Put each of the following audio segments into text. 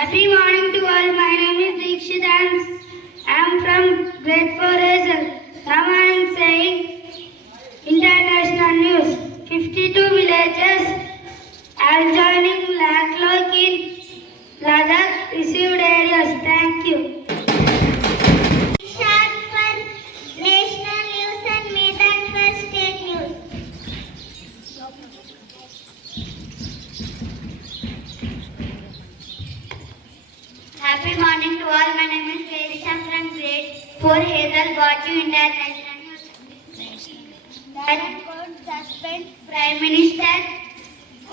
Happy morning to all. My name is Deekshit and I am from Grade-IV Hazel. Now I am saying international news. 52 villages adjoining Langlok in Ladakh received areas. Thank you. National news and Medan for state news. Happy morning to all. My name is Grade-IV from Grade-IV Hazel. Got you international news. Darren Court suspends Prime Minister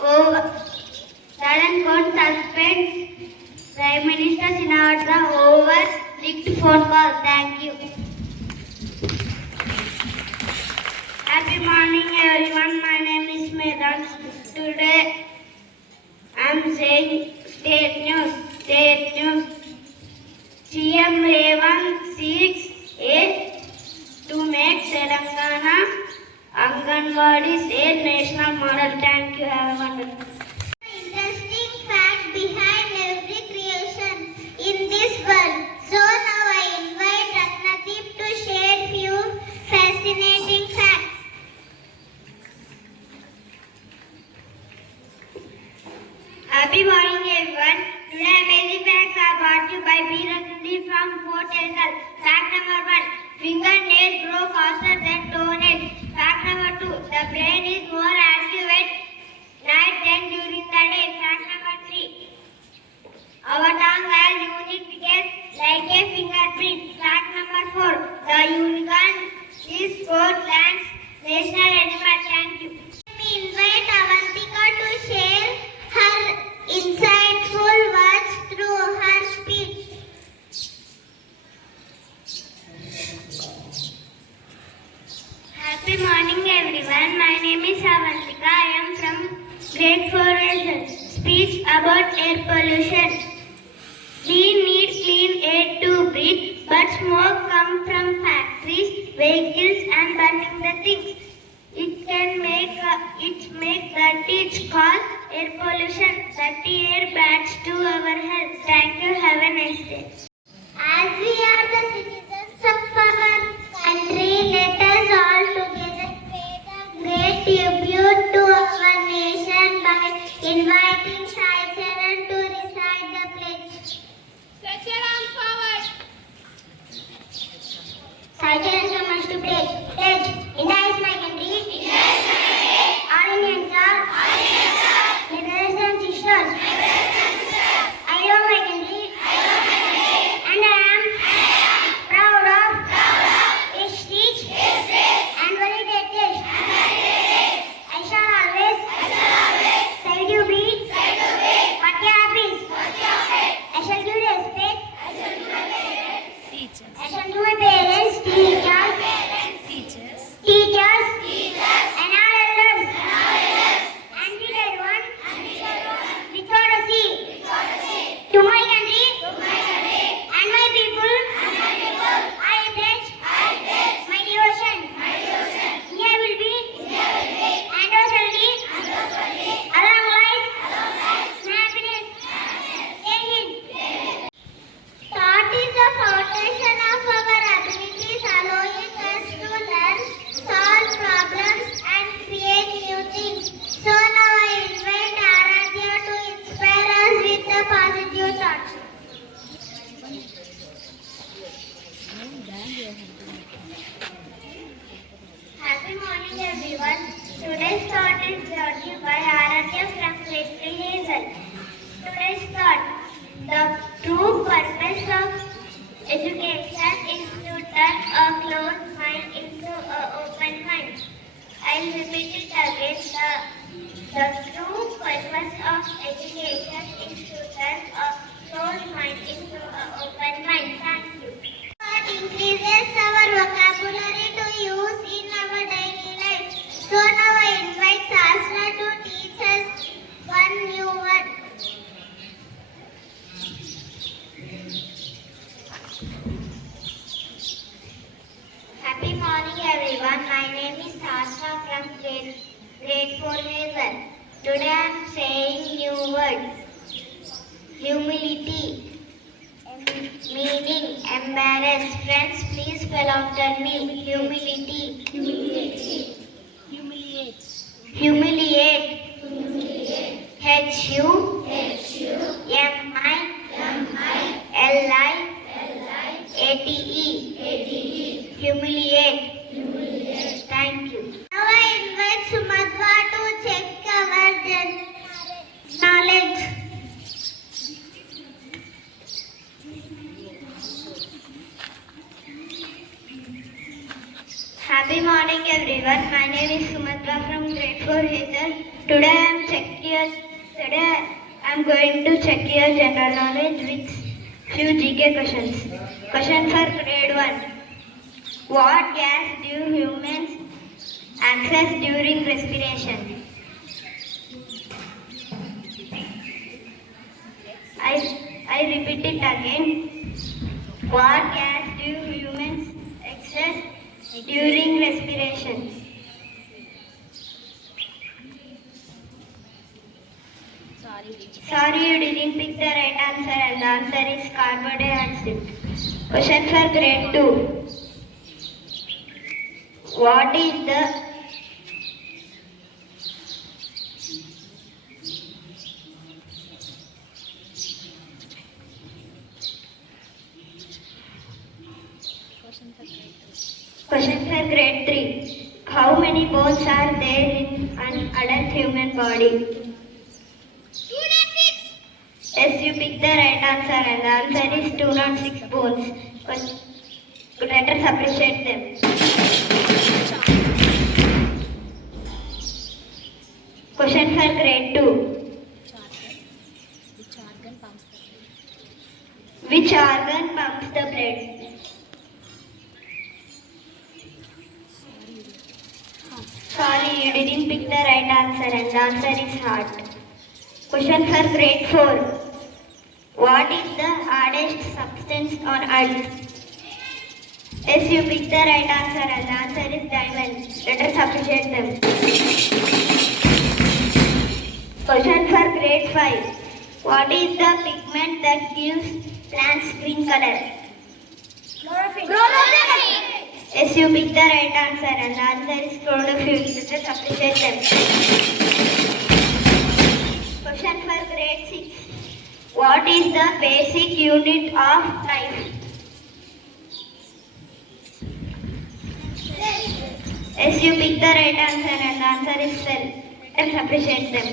over. Darren Court suspends Prime Minister Sinatra over leaked phone call. Thank you. Happy morning everyone. My name is Medan. Today I am saying state news. State news. CM Revan seeks aid to make Telangana Anganwadis a national model. Thank you. Have a wonderful. Interesting fact behind every creation in this world. So now I invite Ratnadeep to share few fascinating facts. Happy morning everyone. Today amazing facts are brought to you by B. Ratnadeep from Fort Hazel. Fact number 1. Fingernails grow faster than toenails. Fact number 2. The brain is more active at night than during the day. Fact number 3. Our tongue has unique features like a fingerprint. Fact number 4. The unicorn is Scotland's national animal. Thank you. We invite Avantika to share her insightful words through her speech. Happy morning everyone. My name is Avantika. I am from Grade-IV Hazel. Speech about air pollution. We need clean air to breathe, but smoke comes from factories, vehicles and burning the things. It can make dirty. It's called air pollution. Dirty air bad to our health. Thank you. Have a nice day. As we are the citizens of our country, let us all together pay a great tribute to our nation by inviting Sai Charan to recite the pledge. Sai Charan forward. Sai Charan comes to pledge. Pledge. India is my country. India is my country. All Indians are. All Indians are. My brothers and sisters. My brothers and sisters. I love my country. I love my country. And I am proud of its rich and varied heritage. I shall always try to be what you are pleased. I shall give respect. I shall do my parents, teachers, and all elders. And treat everyone without a sea. To my country and my people, I pledge my devotion. India will be and shall be along life and happiness. Jai Hind. Thought is the foundation of our abilities, allowing us to learn, solve problems and create new things. So now I invite Aradhya to inspire us with the positive thoughts. Happy morning everyone. Today's thought is brought to you by Aradhya from Grade-IV Hazel. Today's thought. The true purpose of education is to turn a closed mind into an open mind. I'll repeat it again. The true purpose of education is to turn a closed mind into an open mind. Thank you. It increases our vocabulary to use in our daily life. So now I invite Sasra to teach us one new word. Happy morning everyone. My name is Sasra from Grade-IV Hazel. Today I am saying new word. Humility. Spell after me. Humility. Humiliate. Humiliate. Humiliate. Humiliate. Thank you. Now I invite Sumadva to check our knowledge. Happy morning everyone. My name is Sumadva from Grade-IV Hazel. Today I am going to check your general knowledge with few GK questions. Question for grade 1. What gas do humans access during respiration? I repeat it again. What gas do humans access during respiration? Sorry, you didn't pick the right answer, and the answer is carbon dioxide. Question for grade 2. What is the Question for grade 3. How many bones are there in an adult human body? Yes, you picked the right answer, and the answer is 206 bones. Let us appreciate them. Question for grade 2. Which organ pumps the blood? Sorry, you didn't pick the right answer, and the answer is heart. Question for grade 4. What is the hardest substance on earth? Yes, you picked the right answer, and the answer is diamond. Let us appreciate them. Question for grade 5. What is the pigment that gives plants green color? Chlorophyll. Yes, you picked the right answer, and the answer is chlorophyll. Let us appreciate them. Question for grade 6. What is the basic unit of life? Yes, you picked the right answer, and the answer is cell. Let's appreciate them.